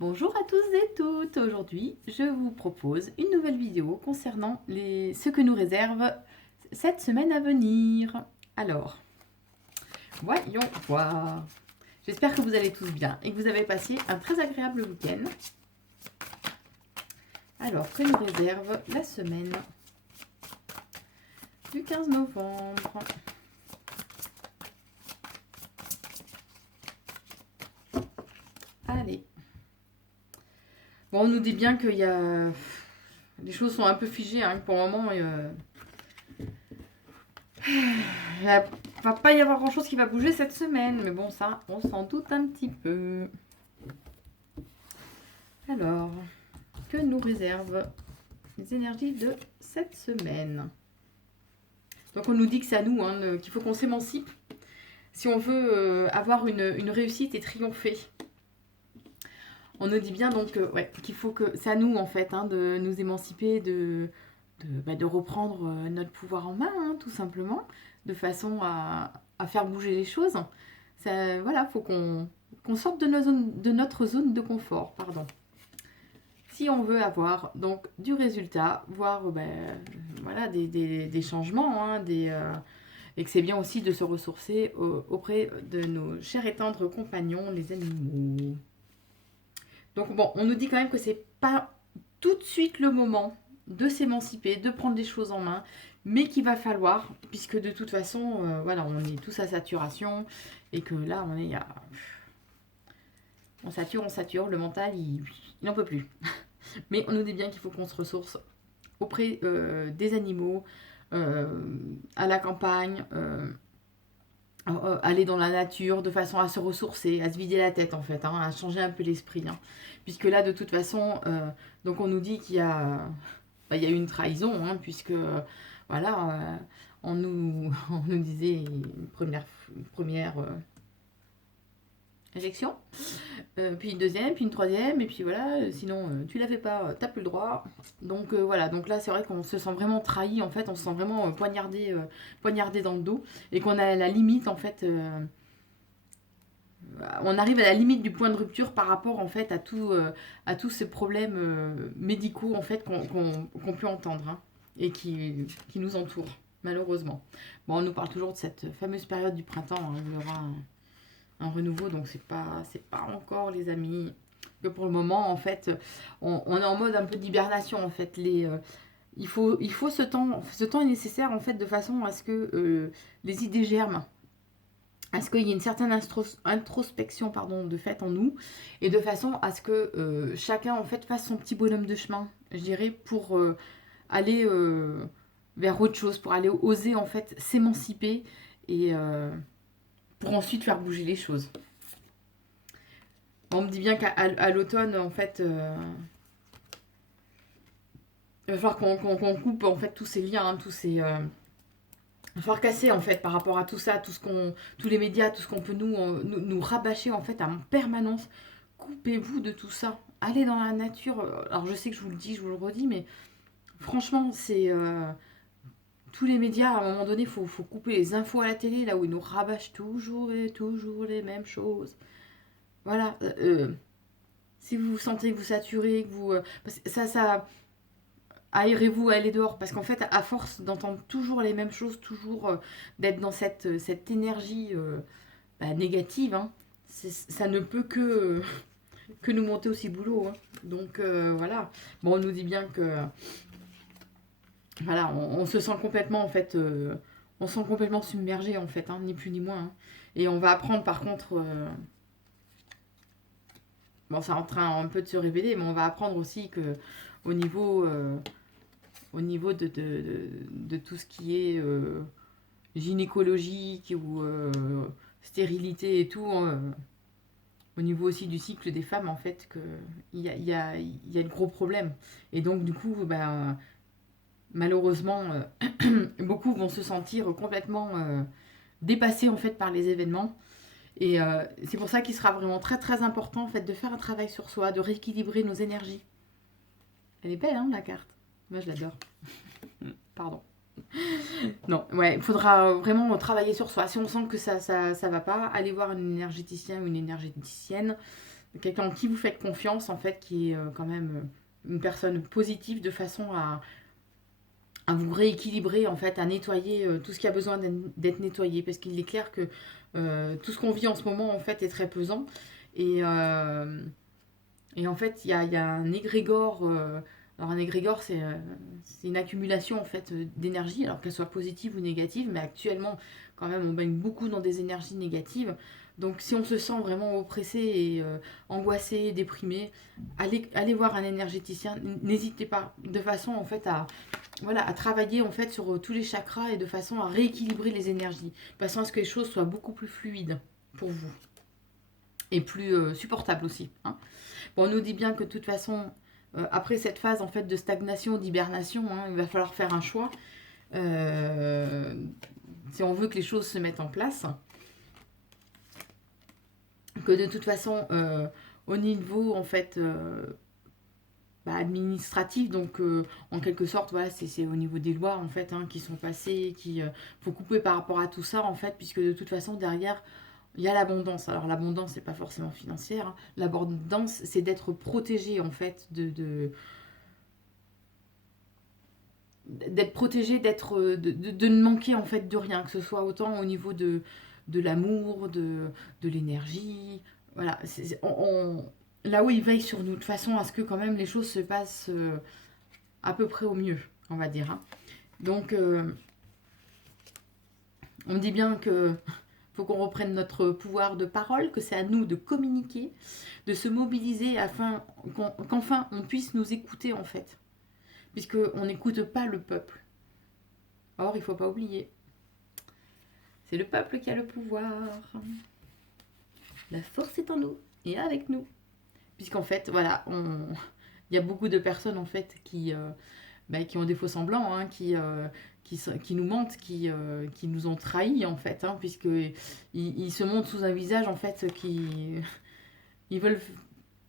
Bonjour à tous et toutes. Aujourd'hui, je vous propose une nouvelle vidéo concernant ce que nous réserve cette semaine à venir. Alors, voyons voir. J'espère que vous allez tous bien et que vous avez passé un très agréable week-end. Alors, que nous réserve la semaine du 15 novembre? Allez. Bon, on nous dit bien qu'il y a... Les choses sont un peu figées, hein, pour le moment. Il va pas y avoir grand chose qui va bouger cette semaine. Mais bon, ça, on s'en doute un petit peu. Alors, que nous réservent les énergies de cette semaine? Donc on nous dit que c'est à nous, hein, qu'il faut qu'on s'émancipe si on veut avoir une réussite et triompher. On nous dit bien donc ouais, qu'il faut que c'est à nous en fait, hein, de nous émanciper, de reprendre notre pouvoir en main, hein, tout simplement, de façon à faire bouger les choses. Ça, voilà, faut qu'on sorte de notre zone de confort, pardon. Si on veut avoir donc du résultat, voir voilà, des changements, hein, et que c'est bien aussi de se ressourcer auprès de nos chers et tendres compagnons, les animaux. Donc bon, on nous dit quand même que c'est pas tout de suite le moment de s'émanciper, de prendre les choses en main, mais qu'il va falloir, puisque de toute façon, voilà, on est tous à saturation, et que là, on sature, le mental, il n'en peut plus. Mais on nous dit bien qu'il faut qu'on se ressource auprès des animaux, à la campagne, aller dans la nature de façon à se ressourcer, à se vider la tête en fait, hein, à changer un peu l'esprit. Hein. Puisque là, de toute façon, donc on nous dit qu'il y a, il y a eu une trahison, hein, puisque voilà, on nous disait une première élection, puis une deuxième, puis une troisième, et puis voilà, sinon tu la fais pas, t'as plus le droit. Donc voilà, donc là c'est vrai qu'on se sent vraiment trahi, en fait, on se sent vraiment poignardé dans le dos, et qu'on a la limite, en fait, on arrive à la limite du point de rupture par rapport, en fait, à tous ces problèmes médicaux, en fait, qu'on peut entendre, hein, et qui nous entourent, malheureusement. Bon, on nous parle toujours de cette fameuse période du printemps, hein, il y aura un renouveau, donc c'est pas encore, les amis, que pour le moment, en fait, on est en mode un peu d'hibernation, en fait. Il faut ce temps est nécessaire, en fait, de façon à ce que les idées germent, à ce qu'il y ait une certaine introspection, pardon, de fait en nous, et de façon à ce que chacun, en fait, fasse son petit bonhomme de chemin, je dirais, pour aller vers autre chose, pour aller oser, en fait, s'émanciper, et pour ensuite faire bouger les choses. On me dit bien qu'à l'automne, en fait, il va falloir qu'on coupe, en fait, tous ces liens, hein, il va falloir casser, en fait, par rapport à tout ça, tous les médias, tout ce qu'on peut nous rabâcher, en fait, en permanence. Coupez-vous de tout ça. Allez dans la nature. Alors, je sais que je vous le dis, je vous le redis, mais franchement, c'est... tous les médias, à un moment donné, faut couper les infos à la télé, là où ils nous rabâchent toujours et toujours les mêmes choses. Voilà. Si vous sentez que vous saturez, que vous... ça, aérez-vous, allez dehors. Parce qu'en fait, à force d'entendre toujours les mêmes choses, toujours d'être dans cette énergie négative, hein, ça ne peut que nous monter aussi boulot. Hein. Donc voilà. Bon, on nous dit bien que... Voilà, on se sent complètement, en fait... on se sent complètement submergé, en fait, hein, ni plus ni moins. Hein. Et on va apprendre, par contre... bon, c'est en train un peu de se révéler, mais on va apprendre aussi que au niveau, de tout ce qui est gynécologique ou stérilité et tout, au niveau aussi du cycle des femmes, en fait, qu'il y a de gros problèmes. Et donc, du coup, malheureusement, beaucoup vont se sentir complètement dépassés, en fait, par les événements. Et c'est pour ça qu'il sera vraiment très très important, en fait, de faire un travail sur soi, de rééquilibrer nos énergies. Elle est belle, hein, la carte. Moi, je l'adore. Pardon. Non, ouais, il faudra vraiment travailler sur soi. Si on sent que ça va pas, aller voir un énergéticien ou une énergéticienne. quelqu'un en qui vous faites confiance, en fait, qui est quand même une personne positive, de façon à vous rééquilibrer, en fait, à nettoyer tout ce qui a besoin d'être nettoyé. Parce qu'il est clair que tout ce qu'on vit en ce moment, en fait, est très pesant. Et, et en fait, il y a un égrégore. Alors, un égrégore, c'est une accumulation, en fait, d'énergie, alors qu'elle soit positive ou négative. Mais actuellement, quand même, on baigne beaucoup dans des énergies négatives. Donc, si on se sent vraiment oppressé et angoissé, déprimé, allez voir un énergéticien. N'hésitez pas, de façon, en fait, voilà, à travailler, en fait, sur tous les chakras, et de façon à rééquilibrer les énergies. De façon à ce que les choses soient beaucoup plus fluides pour vous. Et plus supportables aussi, hein. Bon, on nous dit bien que de toute façon, après cette phase, en fait, de stagnation, d'hibernation, hein, il va falloir faire un choix. Euh, si on veut que les choses se mettent en place. Que de toute façon, au niveau, en fait, administratif, donc en quelque sorte, voilà, c'est au niveau des lois, en fait, hein, qui sont passées, qui faut couper par rapport à tout ça, en fait, puisque de toute façon, derrière, il y a l'abondance. Alors l'abondance, c'est pas forcément financière, hein. L'abondance, c'est d'être protégé, en fait, d'être protégé, de ne manquer, en fait, de rien, que ce soit autant au niveau de l'amour, de l'énergie. Voilà, là où il veille sur nous, de façon à ce que quand même les choses se passent à peu près au mieux, on va dire, hein. Donc, on dit bien que faut qu'on reprenne notre pouvoir de parole, que c'est à nous de communiquer, de se mobiliser afin qu'enfin on puisse nous écouter, en fait. Puisqu'on n'écoute pas le peuple. Or, il ne faut pas oublier, c'est le peuple qui a le pouvoir. La force est en nous et avec nous. Puisqu'en fait, voilà, il y a beaucoup de personnes, en fait, qui ont des faux semblants, hein, qui nous mentent, qui nous ont trahis, en fait, hein, puisqu'ils se montrent sous un visage, en fait, ils veulent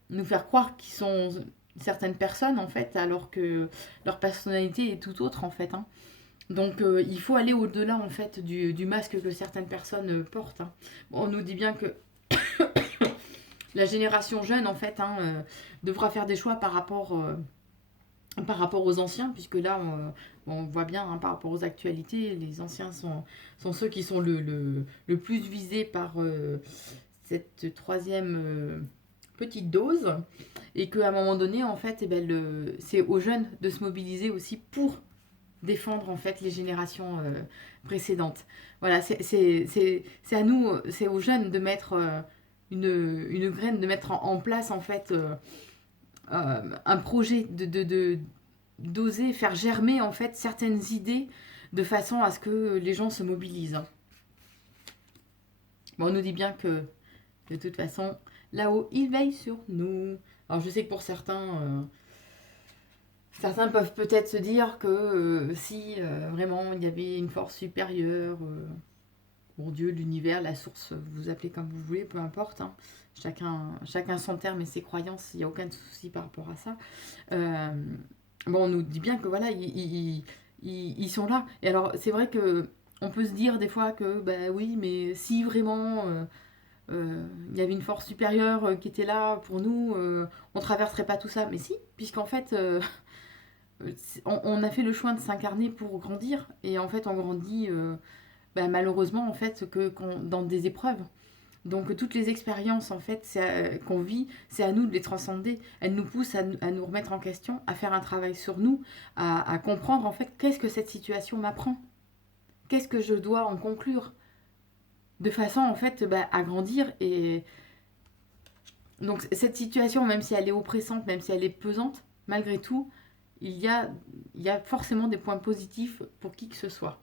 nous faire croire qu'ils sont certaines personnes, en fait, alors que leur personnalité est tout autre, en fait, hein. Donc il faut aller au-delà, en fait, du masque que certaines personnes portent, hein. Bon, on nous dit bien que la génération jeune, en fait, hein, devra faire des choix par rapport aux anciens, puisque là, on voit bien, hein, par rapport aux actualités, les anciens sont ceux qui sont le plus visés par cette troisième petite dose, et qu'à un moment donné, en fait, eh ben, c'est aux jeunes de se mobiliser aussi pour défendre, en fait, les générations précédentes. Voilà, c'est à nous, c'est aux jeunes de mettre une graine, de mettre en place, en fait, un projet, d'oser faire germer, en fait, certaines idées, de façon à ce que les gens se mobilisent. Bon, on nous dit bien que, de toute façon, là-haut, il veille sur nous. Alors, je sais que pour certains peuvent peut-être se dire que si vraiment il y avait une force supérieure, bon Dieu, l'univers, la source, vous appelez comme vous voulez, peu importe, hein. Chacun son terme et ses croyances, il n'y a aucun souci par rapport à ça. Bon, on nous dit bien que voilà, ils sont là. Et alors, c'est vrai que on peut se dire des fois que, bah oui, mais si vraiment il y avait une force supérieure qui était là pour nous, on traverserait pas tout ça. Mais si, puisqu'en fait, on a fait le choix de s'incarner pour grandir. Et en fait, on grandit malheureusement, en fait, dans des épreuves. Donc toutes les expériences, en fait, qu'on vit, c'est à nous de les transcender. Elles nous poussent à nous remettre en question, à faire un travail sur nous, à comprendre, en fait, qu'est-ce que cette situation m'apprend, qu'est-ce que je dois en conclure, de façon, en fait, à grandir. Et donc cette situation, même si elle est oppressante, même si elle est pesante, malgré tout, il y a forcément des points positifs pour qui que ce soit.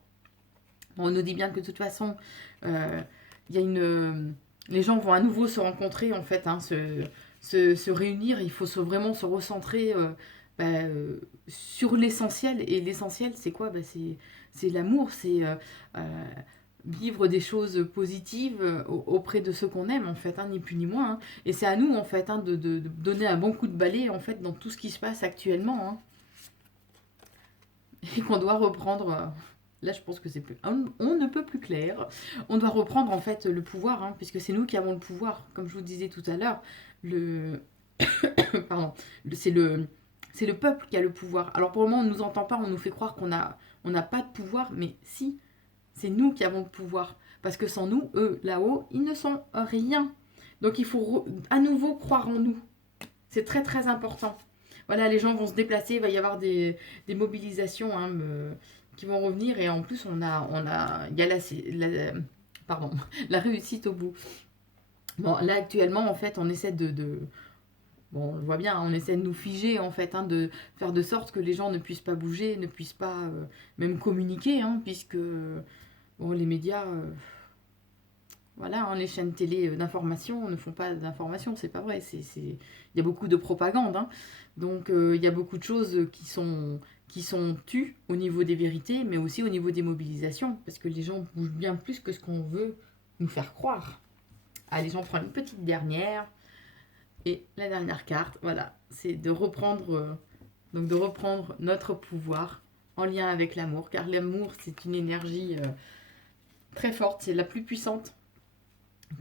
Bon, on nous dit bien que de toute façon, il y a les gens vont à nouveau se rencontrer, en fait, hein, se réunir. Il faut vraiment se recentrer sur l'essentiel. Et l'essentiel, c'est quoi? C'est l'amour, c'est vivre des choses positives auprès de ceux qu'on aime, en fait, hein, ni plus ni moins, hein. Et c'est à nous, en fait, hein, de donner un bon coup de balai, en fait, dans tout ce qui se passe actuellement, hein. Et qu'on doit reprendre... Là, je pense que c'est plus... On ne peut plus clair. On doit reprendre, en fait, le pouvoir, hein, puisque c'est nous qui avons le pouvoir. Comme je vous disais tout à l'heure, pardon, c'est le peuple qui a le pouvoir. Alors pour le moment, on ne nous entend pas, on nous fait croire qu'on n'a pas de pouvoir, mais si, c'est nous qui avons le pouvoir. Parce que sans nous, eux, là-haut, ils ne sont rien. Donc il faut à nouveau croire en nous. C'est très très important. Voilà, les gens vont se déplacer, il va y avoir des mobilisations hein, qui vont revenir. Et en plus, il y a pardon, la réussite au bout. Bon, là actuellement, en fait, on essaie bon, on le voit bien, hein, on essaie de nous figer, en fait, hein, de faire de sorte que les gens ne puissent pas bouger, ne puissent pas même communiquer, hein, puisque bon, les médias, voilà, hein, les chaînes télé d'information ne font pas d'information, c'est pas vrai. Il y a beaucoup de propagande, hein, donc il y a beaucoup de choses qui sont tues au niveau des vérités, mais aussi au niveau des mobilisations, parce que les gens bougent bien plus que ce qu'on veut nous faire croire. Allez, j'en prends une petite dernière. Et la dernière carte, voilà, c'est de reprendre notre pouvoir en lien avec l'amour, car l'amour, c'est une énergie très forte, c'est la plus puissante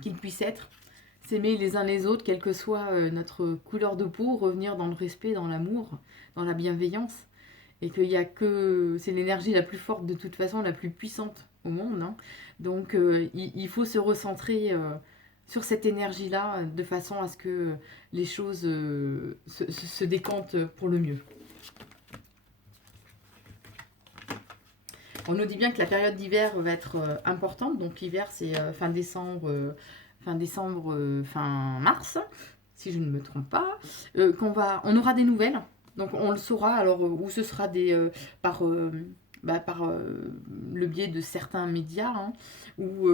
qu'il puisse être. S'aimer les uns les autres, quelle que soit notre couleur de peau, revenir dans le respect, dans l'amour, dans la bienveillance, et qu'il y a que... C'est l'énergie la plus forte de toute façon, la plus puissante au monde, hein. Donc il faut se recentrer sur cette énergie-là, de façon à ce que les choses se décantent pour le mieux. On nous dit bien que la période d'hiver va être importante. Donc l'hiver, c'est fin décembre, fin mars, si je ne me trompe pas. On aura des nouvelles. Donc on le saura, alors où ce sera par le biais de certains médias, hein, ou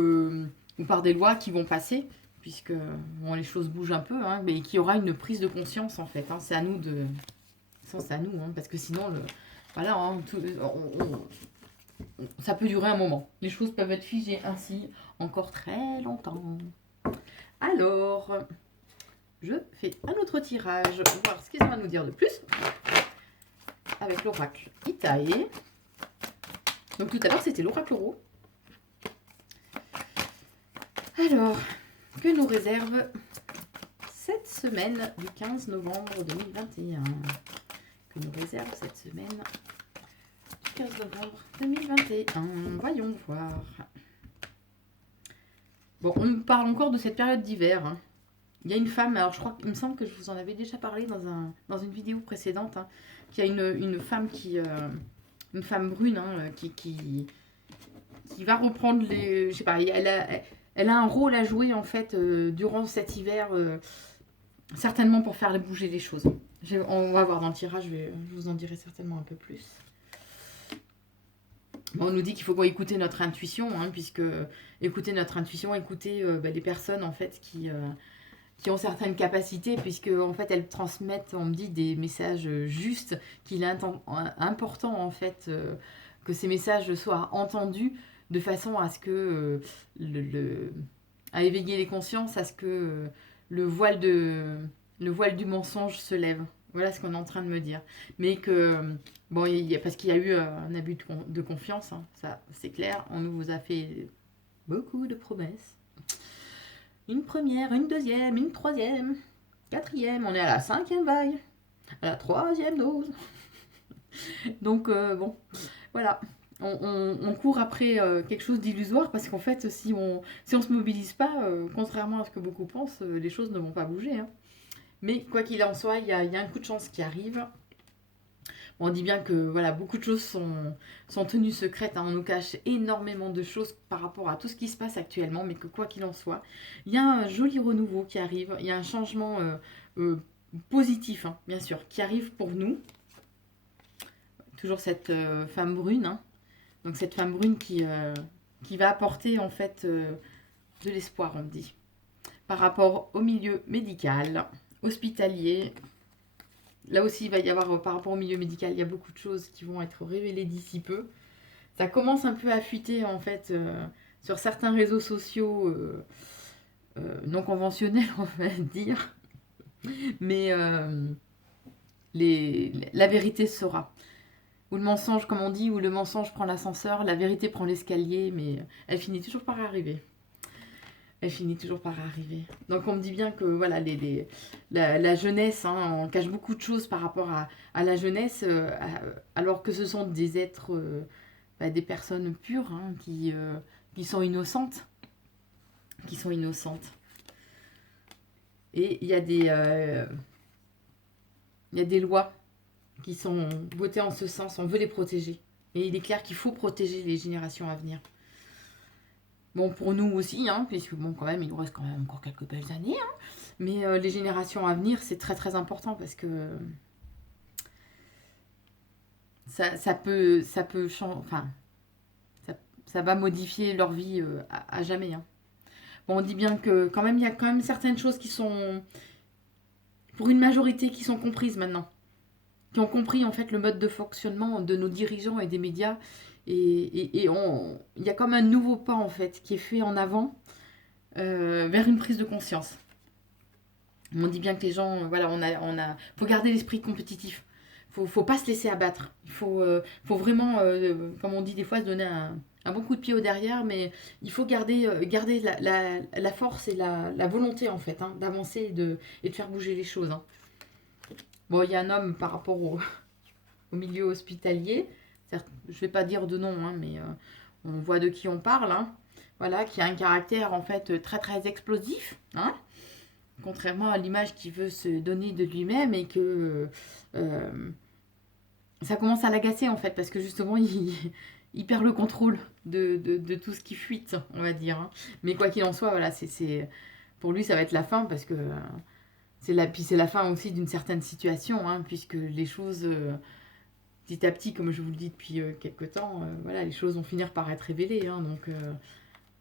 par des lois qui vont passer, puisque bon, les choses bougent un peu, hein, mais qu'il y aura une prise de conscience en fait. Hein. C'est à nous c'est à nous, hein, parce que sinon, voilà, hein, ça peut durer un moment. Les choses peuvent être figées ainsi encore très longtemps. Alors, je fais un autre tirage, voir ce qu'ils vont nous dire de plus, avec l'oracle Itae. Donc tout à l'heure, c'était l'oracle Oro. Alors, que nous réserve cette semaine du 15 novembre 2021 ? Que nous réserve cette semaine du 15 novembre 2021 ? Voyons voir. Bon, on nous parle encore de cette période d'hiver. Hein. Il y a une femme, alors il me semble que je vous en avais déjà parlé dans une vidéo précédente, hein, qu'il y a une femme une femme brune, hein, qui va reprendre je sais pas, elle a un rôle à jouer en fait durant cet hiver, certainement pour faire bouger les choses. On va voir dans le tirage, je vous en dirai certainement un peu plus. Bon, on nous dit qu'il faut écouter notre intuition, hein, puisque écouter notre intuition, écouter les personnes en fait qui ont certaines capacités, puisque en fait elles transmettent, on me dit, des messages justes, qu'il est important en fait que ces messages soient entendus de façon à ce que à éveiller les consciences, à ce que le voile du mensonge se lève. Voilà ce qu'on est en train de me dire. Mais que, bon, parce qu'il y a eu un abus de confiance, hein, ça c'est clair, on nous a fait beaucoup de promesses. Une première, une deuxième, une troisième, quatrième, on est à la 5e vague, à la 3e dose. Donc bon, voilà, on court après quelque chose d'illusoire, parce qu'en fait, si on se mobilise pas, contrairement à ce que beaucoup pensent, les choses ne vont pas bouger. Hein. Mais quoi qu'il en soit, il y a un coup de chance qui arrive. On dit bien que voilà, beaucoup de choses sont tenues secrètes, hein. On nous cache énormément de choses par rapport à tout ce qui se passe actuellement, mais que quoi qu'il en soit, il y a un joli renouveau qui arrive, il y a un changement positif, hein, bien sûr, qui arrive pour nous. Toujours cette femme brune, hein. Donc cette femme brune qui va apporter en fait de l'espoir, on dit, par rapport au milieu médical, hospitalier. Là aussi, il va y avoir, par rapport au milieu médical, il y a beaucoup de choses qui vont être révélées d'ici peu. Ça commence un peu à fuiter, en fait, sur certains réseaux sociaux non conventionnels, on va dire. Mais la vérité sera. Ou le mensonge, comme on dit, ou le mensonge prend l'ascenseur, la vérité prend l'escalier, mais elle finit toujours par arriver. elle finit toujours par arriver. Donc on me dit bien que voilà, la jeunesse, hein, on cache beaucoup de choses par rapport à la jeunesse, alors que ce sont des êtres, des personnes pures, hein, qui sont innocentes. Qui sont innocentes. Et il y a des lois qui sont votées en ce sens, on veut les protéger. Et il est clair qu'il faut protéger les générations à venir. Bon, pour nous aussi, hein, puisque bon, quand même, il nous reste quand même encore quelques belles années. Hein, mais les générations à venir, c'est très très important parce que ça peut changer, enfin, ça va modifier leur vie à jamais. Hein. Bon, on dit bien que quand même, il y a quand même certaines choses qui sont, pour une majorité, qui sont comprises maintenant. Qui ont compris en fait le mode de fonctionnement de nos dirigeants et des médias. Et il y a comme un nouveau pas en fait qui est fait en avant vers une prise de conscience. On dit bien que les gens, voilà, faut garder l'esprit compétitif. Faut pas se laisser abattre. Il faut vraiment, comme on dit des fois, se donner un bon coup de pied au derrière, mais il faut garder la force et la volonté en fait, hein, d'avancer et de faire bouger les choses. Hein. Bon, il y a un homme par rapport au milieu hospitalier, certes, je ne vais pas dire de nom, hein, mais on voit de qui on parle, hein, voilà, qui a un caractère en fait très très explosif, hein, contrairement à l'image qu'il veut se donner de lui-même et que ça commence à l'agacer en fait, parce que justement il perd le contrôle de tout ce qui fuite, on va dire. Hein. Mais quoi qu'il en soit, voilà, pour lui ça va être la fin, parce que c'est la fin aussi d'une certaine situation, hein, puisque les choses, petit à petit, comme je vous le dis depuis quelques temps, voilà, les choses vont finir par être révélées. Hein, donc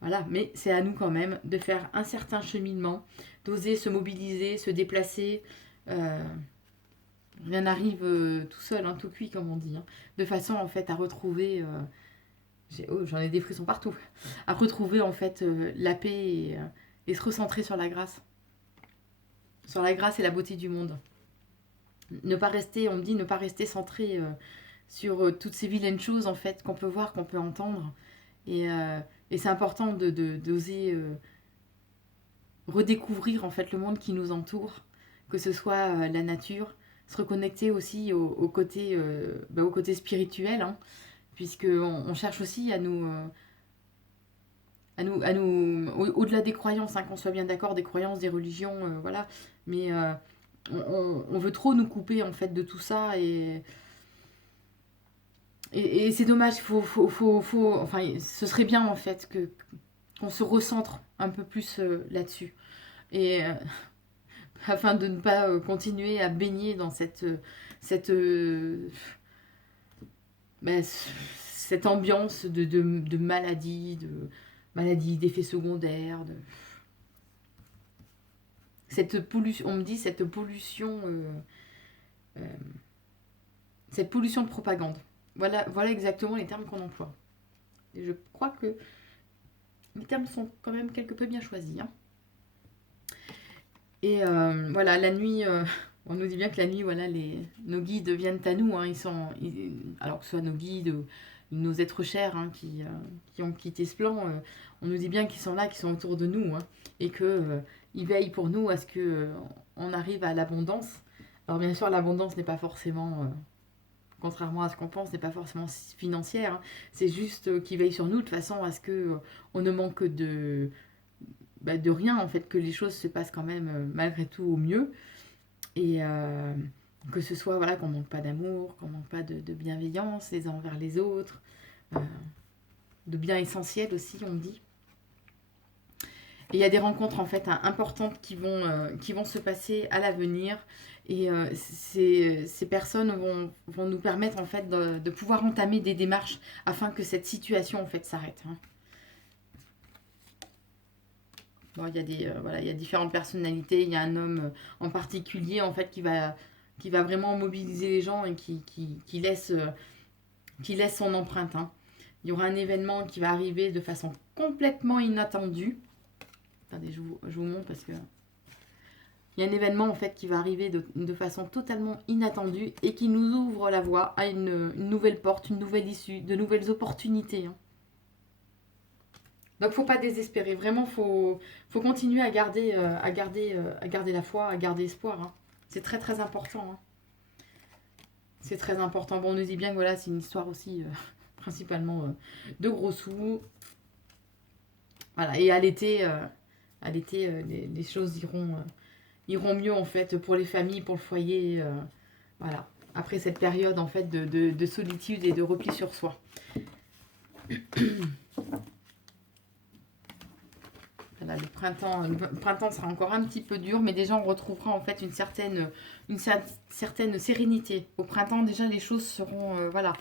voilà, mais c'est à nous quand même de faire un certain cheminement, d'oser se mobiliser, se déplacer. Rien n'arrive tout seul, hein, tout cuit, comme on dit. Hein, de façon en fait à retrouver... j'en ai des frissons partout. À retrouver en fait la paix et se recentrer sur la grâce. Sur la grâce et la beauté du monde. Ne pas rester, on me dit, ne pas rester centré sur toutes ces vilaines choses en fait qu'on peut voir, qu'on peut entendre. Et c'est important d'oser redécouvrir en fait le monde qui nous entoure, que ce soit la nature, se reconnecter aussi au côté spirituel, hein, puisque on cherche aussi à nous au-delà des croyances, hein, qu'on soit bien d'accord, des croyances, des religions, voilà, mais on veut trop nous couper en fait de tout ça et c'est dommage. Enfin, ce serait bien en fait qu'on se recentre un peu plus là-dessus et afin de ne pas continuer à baigner dans cette cette ambiance de maladie, d'effets secondaires, cette pollution, on me dit cette pollution de propagande. Voilà exactement les termes qu'on emploie. Et je crois que les termes sont quand même quelque peu bien choisis. Hein. Et voilà, la nuit, on nous dit bien que la nuit, voilà, nos guides viennent à nous. Hein, alors que ce soit nos guides, nos êtres chers, hein, qui ont quitté ce plan, on nous dit bien qu'ils sont là, qu'ils sont autour de nous, hein, et qu'ils veillent pour nous à ce qu'on arrive à l'abondance. Alors bien sûr, l'abondance n'est pas forcément... contrairement à ce qu'on pense, n'est pas forcément financière. Hein. C'est juste qu'ils veillent sur nous de façon à ce qu'on ne manque de rien, en fait, que les choses se passent quand même malgré tout au mieux. Et que ce soit, voilà, qu'on ne manque pas d'amour, qu'on ne manque pas de bienveillance les uns envers les autres, de bien essentiel aussi, on dit. Et il y a des rencontres, en fait, importantes qui vont se passer à l'avenir. Et ces personnes vont nous permettre en fait de pouvoir entamer des démarches afin que cette situation en fait s'arrête. Hein. Bon, il y a différentes personnalités. Il y a un homme en particulier en fait qui va vraiment mobiliser les gens et qui laisse son empreinte. Hein. Il y aura un événement qui va arriver de façon complètement inattendue. Attendez, je vous montre parce que... Il y a un événement en fait qui va arriver de façon totalement inattendue et qui nous ouvre la voie à une nouvelle porte, une nouvelle issue, de nouvelles opportunités. Hein. Donc, faut pas désespérer. Vraiment, faut continuer à garder, à garder la foi, à garder espoir, hein. C'est très, très important, hein. C'est très important. Bon, on nous dit bien que voilà, c'est une histoire aussi, principalement de gros sous. Voilà, et à l'été les choses iront mieux, en fait, pour les familles, pour le foyer. Voilà. Après cette période, en fait, de solitude et de repli sur soi. Voilà, le printemps sera encore un petit peu dur, mais déjà on retrouvera en fait une certaine sérénité. Au printemps, déjà les choses seront, voilà,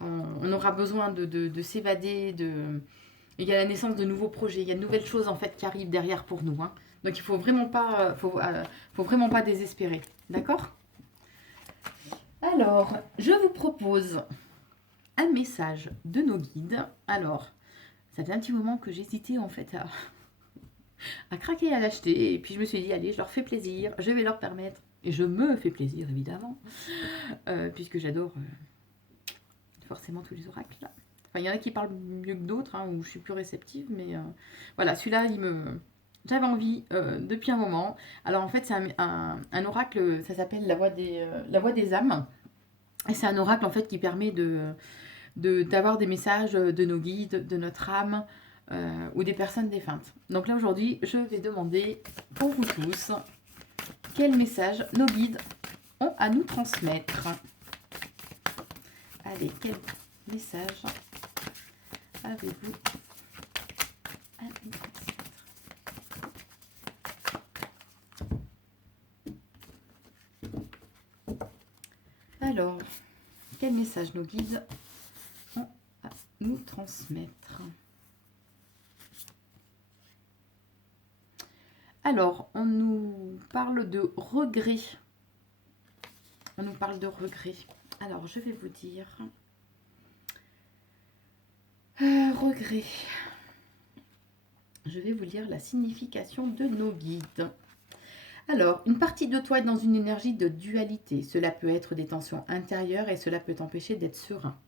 on aura besoin de s'évader, il y a la naissance de nouveaux projets, il y a de nouvelles choses en fait qui arrivent derrière pour nous, hein. Donc il faut vraiment pas désespérer, d'accord? Alors, je vous propose un message de nos guides. Alors, ça fait un petit moment que j'hésitais en fait à craquer à l'acheter. Et puis je me suis dit, allez, je leur fais plaisir, je vais leur permettre. Et je me fais plaisir, évidemment, puisque j'adore forcément tous les oracles. Là. Enfin, il y en a qui parlent mieux que d'autres, hein, où je suis plus réceptive, mais voilà, celui-là, j'avais envie depuis un moment. Alors en fait, c'est un oracle, ça s'appelle la voix des âmes. Et c'est un oracle en fait qui permet d'avoir des messages de nos guides, de notre âme, ou des personnes défuntes. Donc là aujourd'hui, je vais demander pour vous tous quel message nos guides ont à nous transmettre. Allez, quel message avez-vous à nous transmettre? Alors, quel message nos guides ont à nous transmettre? Alors, on nous parle de regret. On nous parle de regret. Alors, je vais vous dire... regret. Je vais vous lire la signification de nos guides. Alors, une partie de toi est dans une énergie de dualité. Cela peut être des tensions intérieures et cela peut t'empêcher d'être serein.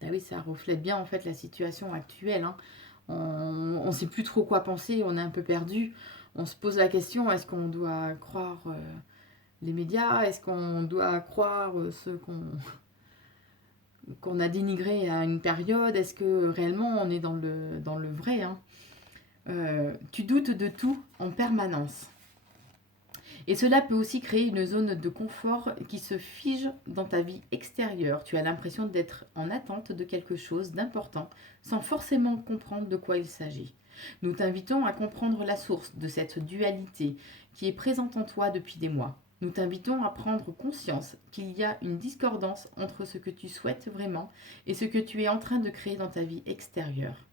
Ah oui, ça reflète bien en fait la situation actuelle, hein. On ne sait plus trop quoi penser, on est un peu perdu. On se pose la question, est-ce qu'on doit croire les médias? Est-ce qu'on doit croire ceux qu'on a dénigrés à une période? Est-ce que réellement on est dans le vrai, hein? Tu doutes de tout en permanence. Et cela peut aussi créer une zone de confort qui se fige dans ta vie extérieure. Tu as l'impression d'être en attente de quelque chose d'important sans forcément comprendre de quoi il s'agit. Nous t'invitons à comprendre la source de cette dualité qui est présente en toi depuis des mois. Nous t'invitons à prendre conscience qu'il y a une discordance entre ce que tu souhaites vraiment et ce que tu es en train de créer dans ta vie extérieure.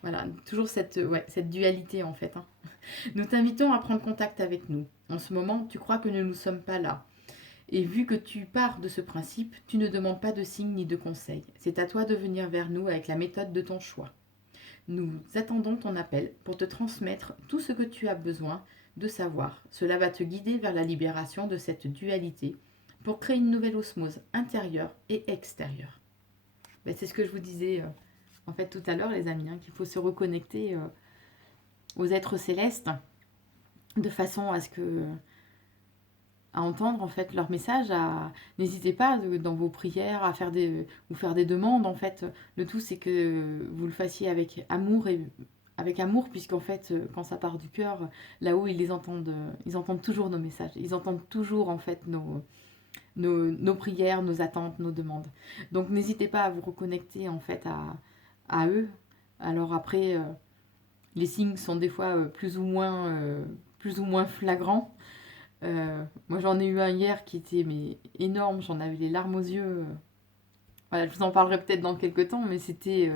Voilà, toujours cette dualité en fait, hein. Nous t'invitons à prendre contact avec nous. En ce moment, tu crois que nous ne sommes pas là. Et vu que tu pars de ce principe, tu ne demandes pas de signes ni de conseils. C'est à toi de venir vers nous avec la méthode de ton choix. Nous attendons ton appel pour te transmettre tout ce que tu as besoin de savoir. Cela va te guider vers la libération de cette dualité pour créer une nouvelle osmose intérieure et extérieure. Ben, c'est ce que je vous disais en fait tout à l'heure, les amis, hein, qu'il faut se reconnecter aux êtres célestes de façon à entendre en fait leur message. N'hésitez pas dans vos prières à faire des demandes. En fait, le tout c'est que vous le fassiez avec amour puisqu'en fait quand ça part du cœur, là-haut ils entendent toujours nos messages, ils entendent toujours en fait nos prières, nos attentes, nos demandes. Donc n'hésitez pas à vous reconnecter en fait à eux. Alors après les signes sont des fois plus ou moins flagrants. Moi j'en ai eu un hier qui était énorme, j'en avais les larmes aux yeux. Voilà, je vous en parlerai peut-être dans quelques temps, mais c'était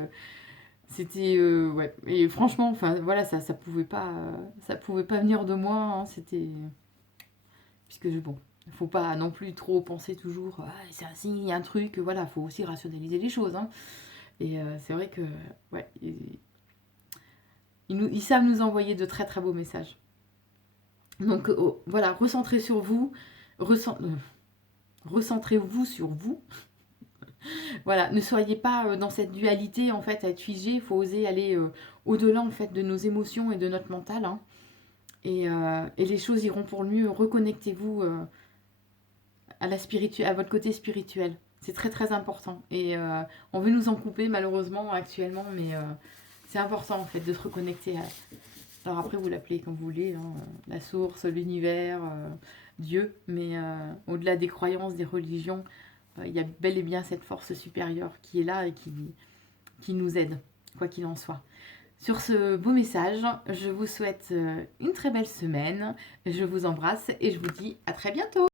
ouais. Et franchement, enfin voilà, ça pouvait pas venir de moi, hein, c'était puisque bon, faut pas non plus trop penser toujours c'est un signe, un truc, voilà, faut aussi rationaliser les choses, hein. Et c'est vrai que ouais, ils savent nous envoyer de très très beaux messages. Donc voilà, recentrez sur vous, recentrez-vous sur vous Voilà, ne soyez pas dans cette dualité, en fait, à être figé. Il faut oser aller au-delà, en fait, de nos émotions et de notre mental. Hein. Et les choses iront pour le mieux. Reconnectez-vous à votre côté spirituel. C'est très, très important. Et on veut nous en couper, malheureusement, actuellement, mais c'est important, en fait, de se reconnecter à... Alors après, vous l'appelez comme vous voulez, hein, la source, l'univers, Dieu, mais au-delà des croyances, des religions, il y a bel et bien cette force supérieure qui est là et qui nous aide, quoi qu'il en soit. Sur ce beau message, je vous souhaite une très belle semaine, je vous embrasse et je vous dis à très bientôt.